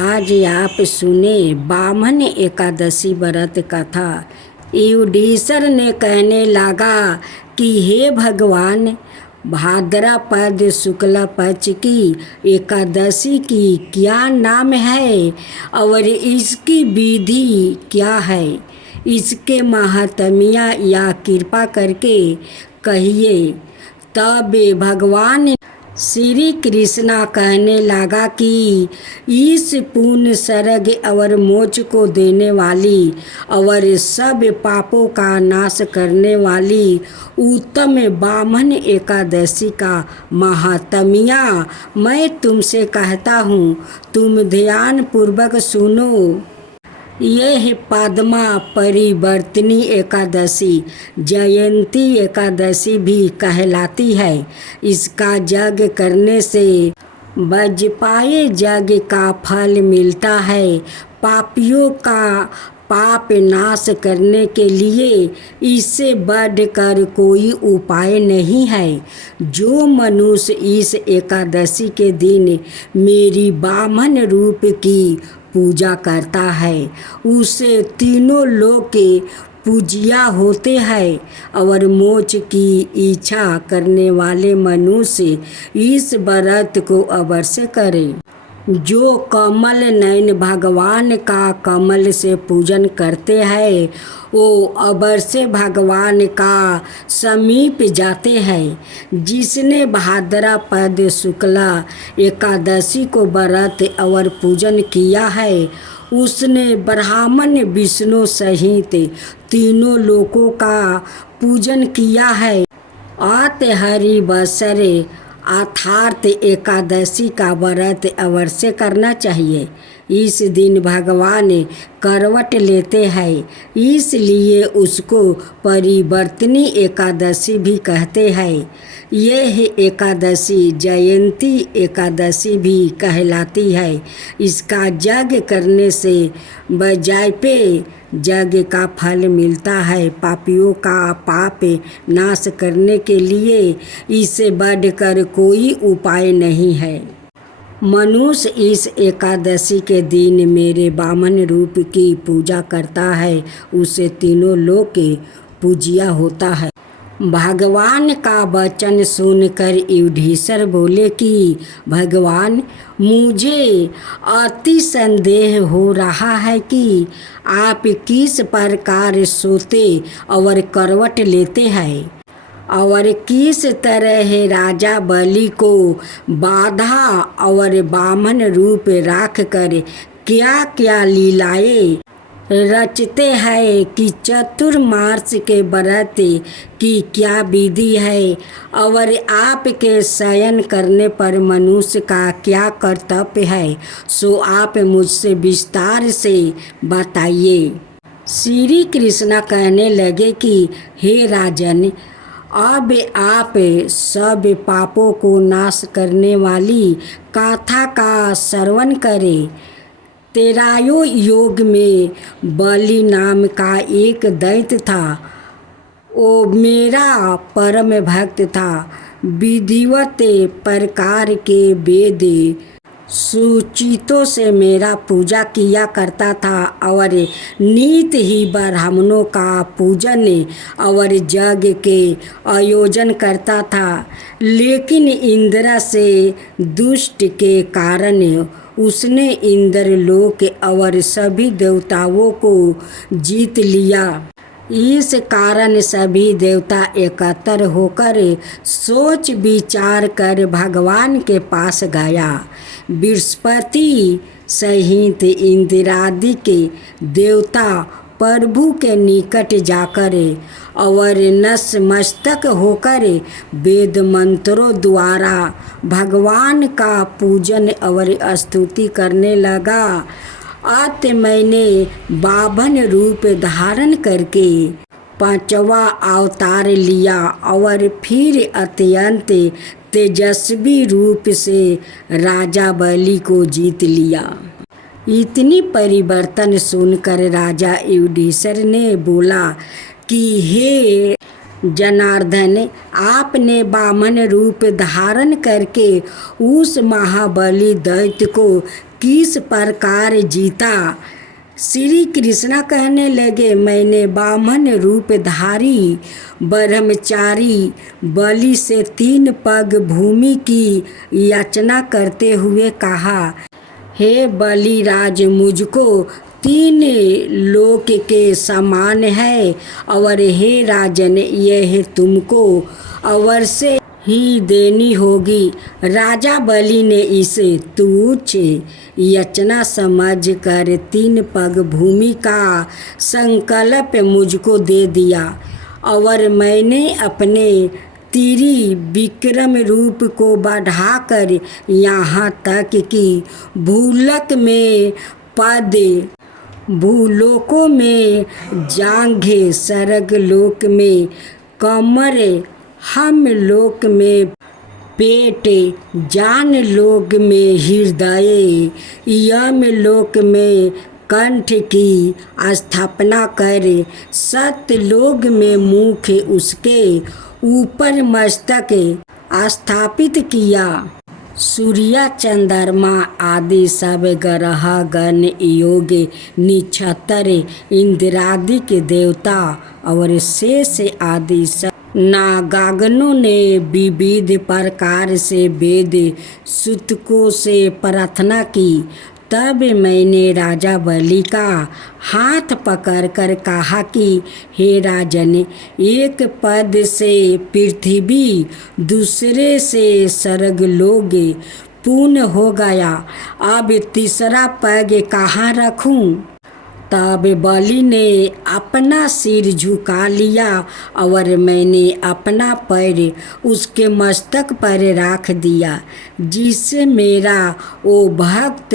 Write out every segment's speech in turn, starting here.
आज आप सुने बामन एकादशी व्रत कथा। युधिष्ठिर ने कहने लगा कि हे भगवान, भाद्रपद शुक्ल पक्ष की एकादशी की क्या नाम है और इसकी विधि क्या है? इसके महात्म्य या कृपा करके कहिए। तब भगवान श्री कृष्णा कहने लगा कि इस पुण्य स्वर्ग और मोक्ष को देने वाली और सब पापों का नाश करने वाली उत्तम बामन एकादशी का महात्म्य मैं तुमसे कहता हूँ, तुम ध्यान पूर्वक सुनो। यह पद्मा परिवर्तिनी एकादशी जयंती एकादशी भी कहलाती है। इसका यज्ञ करने से वज्रपाय यज्ञ का फल मिलता है। पापियों का पाप नाश करने के लिए इससे बढ़कर कोई उपाय नहीं है। जो मनुष्य इस एकादशी के दिन मेरी बामन रूप की पूजा करता है, उसे तीनों लोक के पूजिया होते हैं और मोक्ष की इच्छा करने वाले मनुष्य इस व्रत को अवश्य करें। जो कमल नयन भगवान का कमल से पूजन करते हैं, वो अवश्य भगवान का समीप जाते हैं। जिसने भाद्रपद शुक्ला एकादशी को व्रत और पूजन किया है, उसने ब्राह्मण विष्णु सहित तीनों लोकों का पूजन किया है। हरि बसरे अर्थात एकादशी का व्रत अवश्य करना चाहिए। इस दिन भगवान करवट लेते हैं, इसलिए उसको परिवर्तिनी एकादशी भी कहते हैं। यह एकादशी जयंती एकादशी भी कहलाती है। इसका यज्ञ करने से वज्रपाय यज्ञ का फल मिलता है। पापियों का पाप नाश करने के लिए इससे बढ़कर कोई उपाय नहीं है। मनुष्य इस एकादशी के दिन मेरे बामन रूप की पूजा करता है, उसे तीनों लोक के पूजिया होता है। भगवान का वचन सुनकर युधिष्ठिर बोले कि भगवान, मुझे अति संदेह हो रहा है कि आप किस प्रकार सोते और करवट लेते हैं और किस तरह राजा बलि को बाधा और बामन रूप रख कर क्या क्या लीलाएं रचते हैं कि चतुर्मास के व्रत की क्या विधि है और आपके शयन करने पर मनुष्य का क्या कर्तव्य है, सो आप मुझसे विस्तार से बताइए। श्री कृष्ण कहने लगे कि हे राजन, अब आप सब पापों को नाश करने वाली गाथा का श्रवण करें। तेरायो योग में बलि नाम का एक दैत्य था। वो मेरा परम भक्त था। विधिवत प्रकार के वेद सूचितों से मेरा पूजा किया करता था और नित ही ब्राह्मणों का पूजन और यज्ञ के आयोजन करता था। लेकिन इंद्र से दुष्ट के कारण उसने इंद्रलोक और सभी देवताओं को जीत लिया। इस कारण सभी देवता एकत्र होकर सोच विचार कर भगवान के पास गया। बृहस्पति सहित इंद्रादि के देवता प्रभु के निकट जाकर और नतमस्तक होकर वेद मंत्रों द्वारा भगवान का पूजन और स्तुति करने लगा। अत मैंने बामन रूप धारण करके पांचवा अवतार लिया और फिर अत्यंत तेजस्वी रूप से राजा बलि को जीत लिया। इतनी परिवर्तन सुनकर राजा युधिष्ठिर ने बोला कि हे जनार्दन, आपने बामन रूप धारण करके उस महाबली दैत्य को किस प्रकार जीता। श्री कृष्णा कहने लगे, मैंने बामन रूप धारी ब्रह्मचारी बलि से 3 पग भूमि की याचना करते हुए कहा, हे बलिराज, मुझको 3 लोक के समान है और हे राजन, यह तुमको अवश्य ही देनी होगी। राजा बलि ने इसे तुच्छ याचना समझ कर 3 पग भूमि का संकल्प मुझको दे दिया और मैंने अपने तिरी विक्रम रूप को बढ़ाकर यहाँ तक कि भूलोक में पद, भूलोकों में जांघे, स्वर्ग लोक में कमर, हम लोक में पेट, जान लोक में हृदय, यम लोक में कंठ की स्थापना कर सत्यलोक में मुख, उसके ऊपर मस्तक स्थापित किया। सूर्य, चंद्रमा आदि सब ग्रह गण, योग नक्षत्र, इंद्रादि के देवता और शेष आदि सब नागागणों ने विविध प्रकार से वेद सूतकों से प्रार्थना की। तब मैंने राजा बलि का हाथ पकड़कर कहा कि हे राजन, एक पद से पृथ्वी, दूसरे से स्वर्गलोक पूर्ण हो गया, अब तीसरा पग कहाँ रखूं। तब बलि ने अपना सिर झुका लिया और मैंने अपना पैर उसके मस्तक पर रख दिया, जिससे मेरा वो भक्त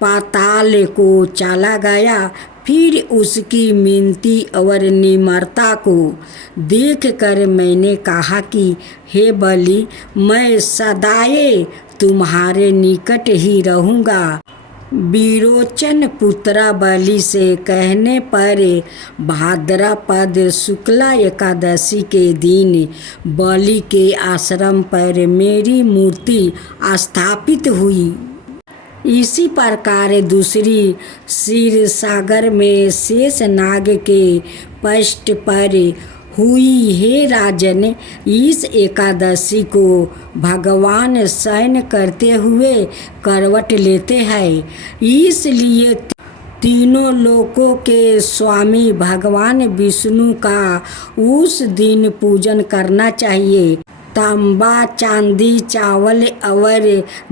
पाताल को चला गया। फिर उसकी मिनती और निम्रता को देखकर मैंने कहा कि हे बलि, मैं सदाए तुम्हारे निकट ही रहूँगा। विरोचन पुत्र बलि से कहने पर भाद्रपद शुक्ला एकादशी के दिन बलि के आश्रम पर मेरी मूर्ति स्थापित हुई। इसी प्रकार दूसरी क्षीर सागर में शेष नाग के पृष्ठ पर हुई। हे राजन, इस एकादशी को भगवान शयन करते हुए करवट लेते हैं, इसलिए तीनों लोकों के स्वामी भगवान विष्णु का उस दिन पूजन करना चाहिए। तांबा, चांदी, चावल और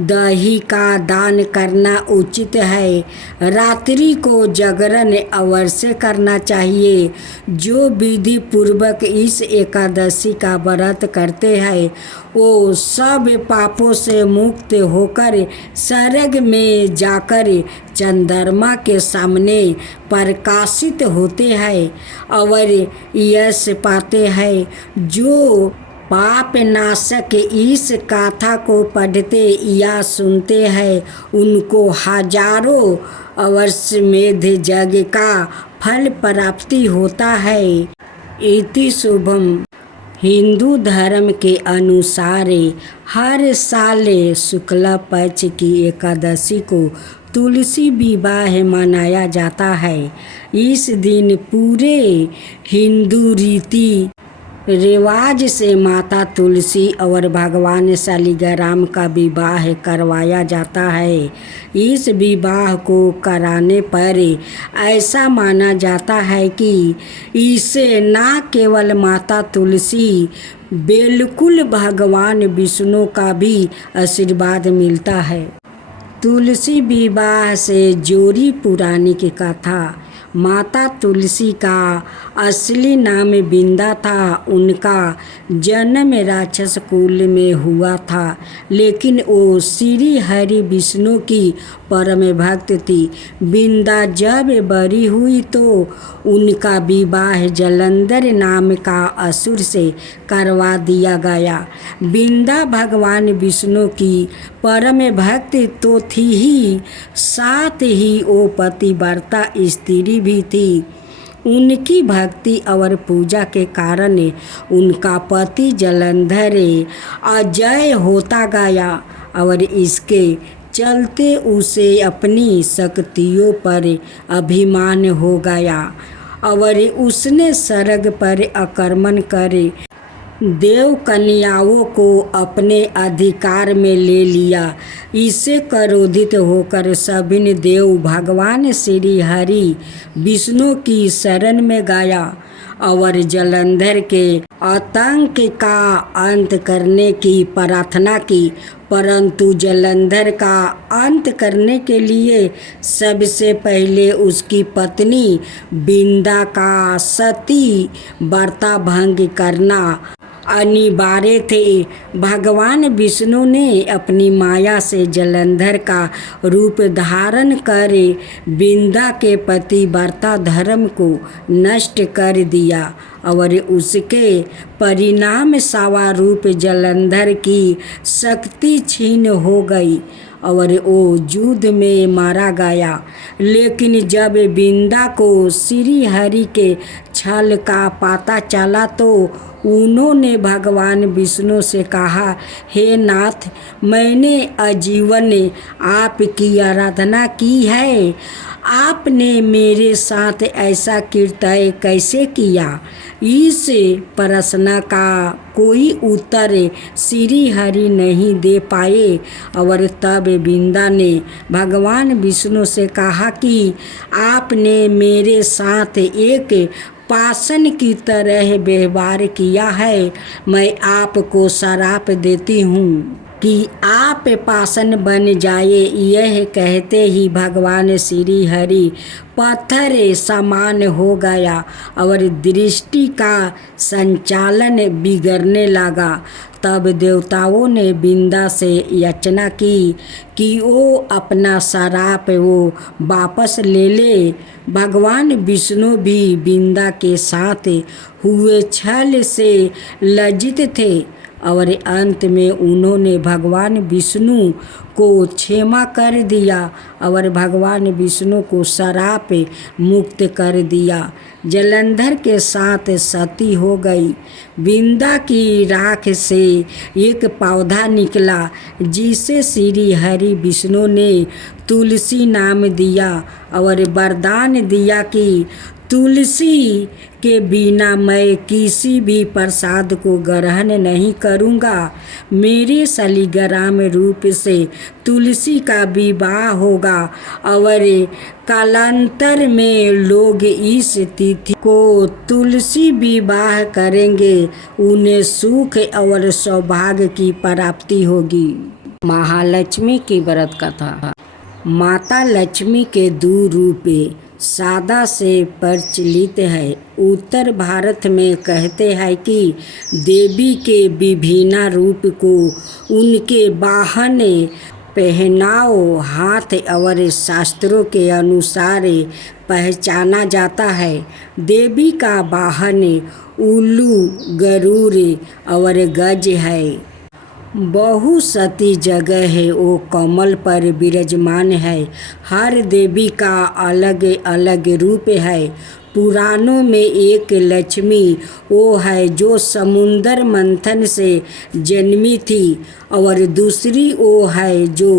दही का दान करना उचित है। रात्रि को जागरण अवश्य करना चाहिए। जो विधि पूर्वक इस एकादशी का व्रत करते हैं वो सब पापों से मुक्त होकर स्वर्ग में जाकर चंद्रमा के सामने प्रकाशित होते हैं और यश पाते हैं। जो पाप नाशक इस गाथा को पढ़ते या सुनते हैं उनको हजारों अश्वमेध यज्ञ का फल प्राप्ति होता है। इति शुभम। हिंदू धर्म के अनुसार हर साल शुक्ल पक्ष की एकादशी को तुलसी विवाह मनाया जाता है। इस दिन पूरे हिंदू रीति रिवाज से माता तुलसी और भगवान शालिग्राम का विवाह करवाया जाता है। इस विवाह को कराने पर ऐसा माना जाता है कि इससे न केवल माता तुलसी बिल्कुल भगवान विष्णु का भी आशीर्वाद मिलता है। तुलसी विवाह से जोड़ी पौराणिक कथा। माता तुलसी का असली नाम बिंदा था। उनका जन्म राक्षस कुल में हुआ था, लेकिन वो श्री हरि विष्णु की परम भक्त थी। बिंदा जब बड़ी हुई तो उनका विवाह जलंधर नाम का असुर से करवा दिया गया। बिंदा भगवान विष्णु की परम भक्त तो थी ही, साथ ही वो पतिव्रता स्त्री भी थी। उनकी भक्ति और पूजा के कारण उनका पति जलंधर अजय होता गया और इसके चलते उसे अपनी शक्तियों पर अभिमान हो गया और उसने स्वर्ग पर आक्रमण कर देव कन्याओं को अपने अधिकार में ले लिया। इससे क्रोधित होकर सभी ने देव भगवान श्री हरि विष्णु की शरण में गया और जलंधर के आतंक का अंत करने की प्रार्थना की। परंतु जलंधर का अंत करने के लिए सबसे पहले उसकी पत्नी बिंदा का सती व्रता भंग करना अनिवार्य थे। भगवान विष्णु ने अपनी माया से जलंधर का रूप धारण कर बिंदा के पति व्रता धर्म को नष्ट कर दिया और उसके परिणाम स्वरूप जलंधर की शक्ति छीन हो गई और वो युद्ध में मारा गया। लेकिन जब बिंदा को श्री हरि के छल का पता चला तो उन्होंने भगवान विष्णु से कहा, हे नाथ, मैंने आजीवन आपकी आराधना की है, आपने मेरे साथ ऐसा कृत्य कैसे किया? इस प्रश्न का कोई उत्तर श्री हरि नहीं दे पाए और तब बिंदा ने भगवान विष्णु से कहा कि आपने मेरे साथ एक पाषाण की तरह व्यवहार किया है। मैं आपको श्राप देती हूँ कि आप पाषाण बन जाए। यह कहते ही भगवान श्री हरि पत्थर समान हो गया और दृष्टि का संचालन बिगड़ने लगा। तब देवताओं ने बिंदा से याचना की कि वो अपना श्राप वो वापस ले ले। भगवान विष्णु भी बिंदा के साथ हुए छल से लज्जित थे और अंत में उन्होंने भगवान विष्णु को क्षमा कर दिया और भगवान विष्णु को श्राप मुक्त कर दिया। जलंधर के साथ सती हो गई। बिंदा की राख से एक पौधा निकला जिसे श्री हरि विष्णु ने तुलसी नाम दिया और वरदान दिया कि तुलसी के बिना मैं किसी भी प्रसाद को ग्रहण नहीं करूँगा। मेरे शालिग्राम रूप से तुलसी का विवाह होगा और कालांतर में लोग इस तिथि को तुलसी विवाह करेंगे। उन्हें सुख और सौभाग्य की प्राप्ति होगी। महालक्ष्मी की व्रत कथा। माता लक्ष्मी के दो रूप सादा से प्रचलित है। उत्तर भारत में कहते हैं कि देवी के विभिन्न रूप को उनके वाहन, पहनाव, हाथ और शास्त्रों के अनुसार पहचाना जाता है। देवी का वाहन उल्लू, गरुड़ और गज है। बहुसती जगह है वो कमल पर विराजमान है। हर देवी का अलग अलग रूप है। पुराणों में एक लक्ष्मी वो है जो समुद्र मंथन से जन्मी थी और दूसरी वो है जो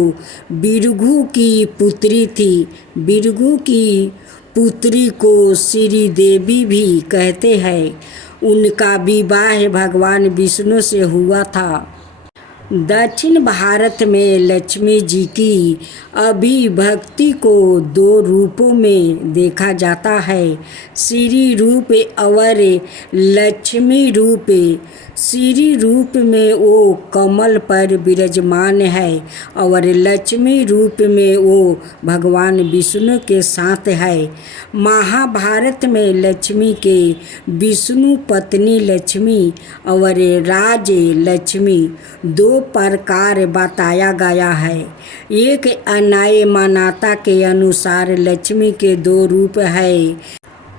भृगु की पुत्री थी। भृगु की पुत्री को श्री देवी भी कहते हैं। उनका विवाह भगवान विष्णु से हुआ था। दक्षिण भारत में लक्ष्मी जी की अभिव्यक्ति को दो रूपों में देखा जाता है, श्री रूप और लक्ष्मी रूप। श्री रूप में वो कमल पर विराजमान है और लक्ष्मी रूप में वो भगवान विष्णु के साथ है। महाभारत में लक्ष्मी के विष्णु पत्नी लक्ष्मी और राज लक्ष्मी दो प्रकार बताया गया है। एक अन्याय मान्यता के अनुसार लक्ष्मी के दो रूप है,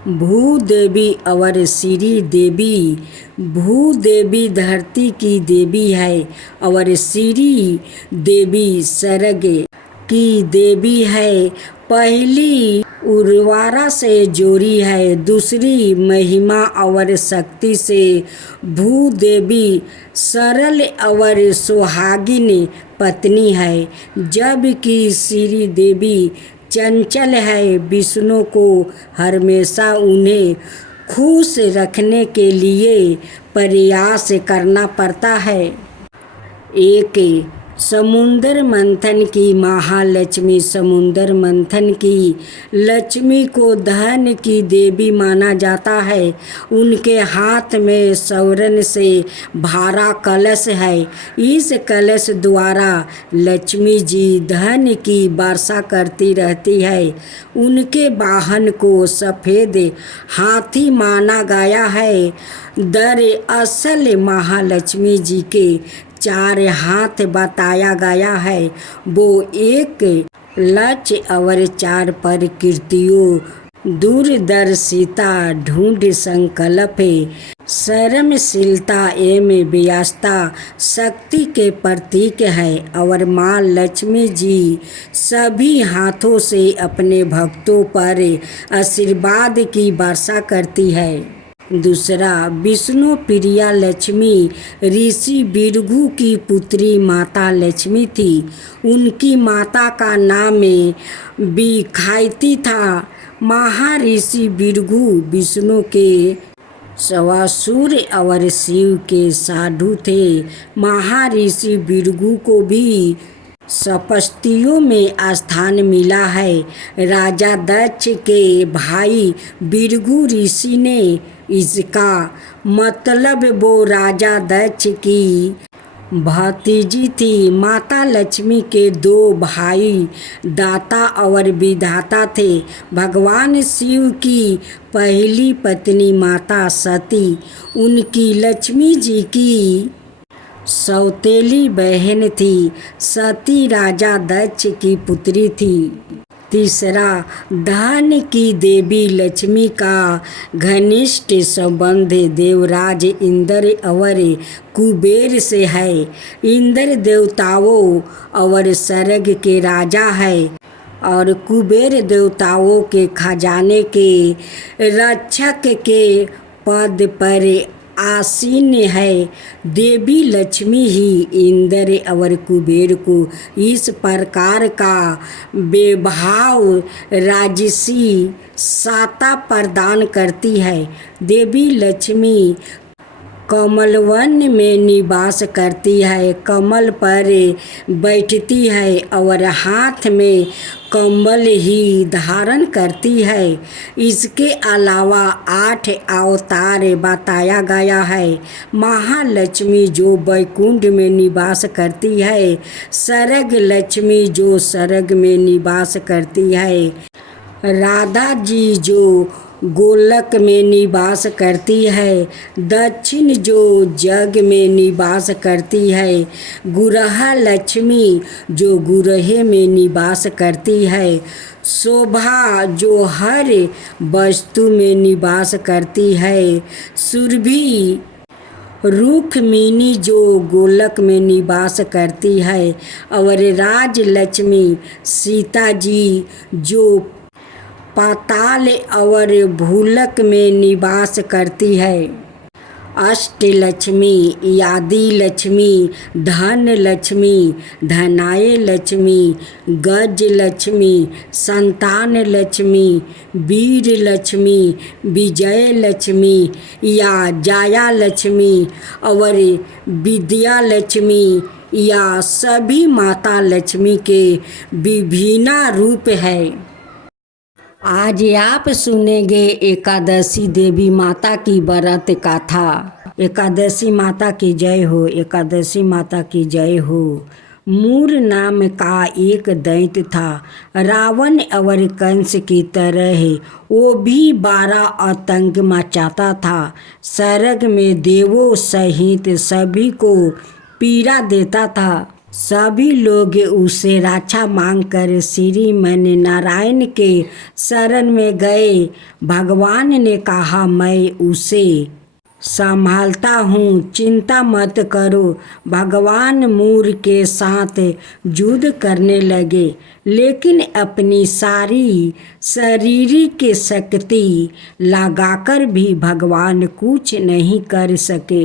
भूदेवी और श्री देवी। भूदेवी धरती की देवी है और श्री देवी स्वर्ग की देवी है, पहली उर्वारा से जोड़ी है, दूसरी महिमा और शक्ति से भूदेवी सरल और सुहागिन पत्नी है, जबकि श्री देवी चंचल है। विष्णु को हमेशा उन्हें खुश रखने के लिए प्रयास करना पड़ता है। एक समुद्र मंथन की महालक्ष्मी। समुद्र मंथन की लक्ष्मी को धन की देवी माना जाता है। उनके हाथ में स्वर्ण से भरा कलश है। इस कलश द्वारा लक्ष्मी जी धन की वर्षा करती रहती है। उनके वाहन को सफ़ेद हाथी माना गया है। दरअसल महालक्ष्मी जी के 4 हाथ बताया गया है। वो एक लक्ष्य और 4 प्रकृतियों दूरदर्शिता, ढूंढ संकल्प, शर्मशीलता एवं व्यवस्था शक्ति के प्रतीक है। और माँ लक्ष्मी जी सभी हाथों से अपने भक्तों पर आशीर्वाद की वर्षा करती है। दूसरा, विष्णु प्रिया लक्ष्मी ऋषि भृगु की पुत्री माता लक्ष्मी थी। उनकी माता का नाम बिखायती था। महर्षि भृगु विष्णु के सवासुर और शिव के साधु थे। महर्षि भृगु को भी सपस्तियों में स्थान मिला है। राजा दक्ष के भाई भृगु ऋषि ने इसका मतलब वो राजा दक्ष की भतीजी थी। माता लक्ष्मी के 2 भाई दाता और विधाता थे। भगवान शिव की पहली पत्नी माता सती उनकी लक्ष्मी जी की सौतेली बहन थी। सती राजा दक्ष की पुत्री थी। तीसरा, धन की देवी लक्ष्मी का घनिष्ठ संबंध देवराज इंद्र और कुबेर से है। इंद्र देवताओं और स्वर्ग के राजा है और कुबेर देवताओं के खजाने के रक्षक के पद पर आसीन है। देवी लक्ष्मी ही इंद्र और कुबेर को इस प्रकार का वैभव राजसी सत्ता प्रदान करती है। देवी लक्ष्मी कमलवन में निवास करती है, कमल पर बैठती है और हाथ में कमल ही धारण करती है। इसके अलावा 8 अवतार बताया गया है। महालक्ष्मी जो वैकुंठ में निवास करती है, सर्ग लक्ष्मी जो स्वर्ग में निवास करती है, राधा जी जो गोलक में निवास करती है, दक्षिण जो जग में निवास करती है, गुरहा लक्ष्मी जो गुरहे में निवास करती है, शोभा जो हर वस्तु में निवास करती है, सुरभि रुक्मिणी जो गोलक में निवास करती है और राजलक्ष्मी सीता जी जो पाताल और भूलक में निवास करती है। अष्टलक्ष्मी, आदि लक्ष्मी, धन लक्ष्मी, धनाय लक्ष्मी, गज लक्ष्मी, संतान लक्ष्मी, वीर लक्ष्मी, विजय लक्ष्मी या जया लक्ष्मी और विद्या लक्ष्मी या सभी माता लक्ष्मी के विभिन्न रूप है। आज आप सुनेंगे एकादशी देवी माता की व्रत कथा। एकादशी माता की जय हो, एकादशी माता की जय हो। मूर नाम का एक दैत्य था, रावण और कंस की तरह वो भी 12 आतंक मचाता था। स्वर्ग में देवों सहित सभी को पीड़ा देता था। सभी लोग उसे रक्षा मांगकर श्रीमन नारायण के शरण में गए। भगवान ने कहा, मैं उसे संभालता हूँ, चिंता मत करो। भगवान मूर के साथ युद्ध करने लगे, लेकिन अपनी सारी शारीरिक शक्ति लगाकर भी भगवान कुछ नहीं कर सके।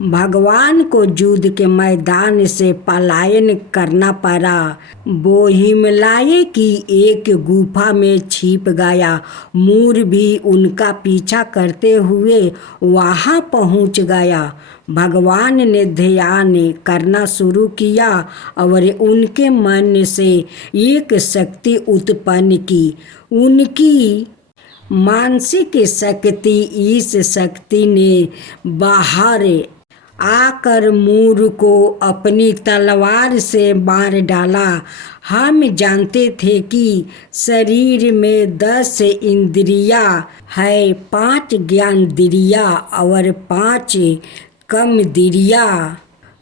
भगवान को युद्ध के मैदान से पलायन करना पड़ा। वो हिमालय की एक गुफा में छिप गया। मूर भी उनका पीछा करते हुए वहां पहुंच गया। भगवान ने ध्यान करना शुरू किया और उनके मन से एक शक्ति उत्पन्न की। उनकी मानसिक शक्ति, इस शक्ति ने बाहर आकर मूर को अपनी तलवार से मार डाला। हम जानते थे कि शरीर में 10 इंद्रियां है, 5 ज्ञानेंद्रियां और 5 कर्मेंद्रियां,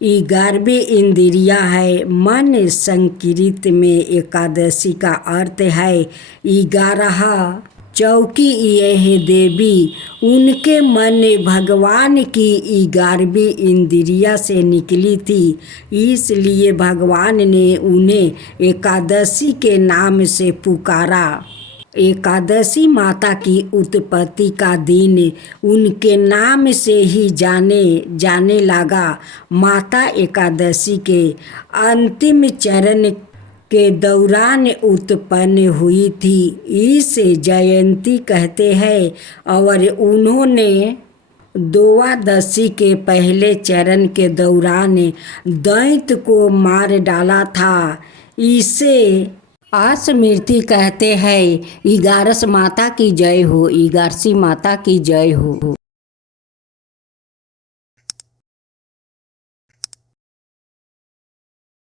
11वीं इंद्रिया है मन। संस्कृत में एकादशी का अर्थ है 11। चौकी यह देवी, उनके मन भगवान की 11वीं इंद्रिया से निकली थी, इसलिए भगवान ने उन्हें एकादशी के नाम से पुकारा। एकादशी माता की उत्पत्ति का दिन उनके नाम से ही जाने लगा। माता एकादशी के अंतिम चरण के दौरान उत्पन्न हुई थी, इसे जयंती कहते हैं। और उन्होंने द्वादशी के पहले चरण के दौरान दैत्य को मार डाला था, इसे स्मृति कहते हैं। 11 माता की जय हो, 11 माता की जय हो।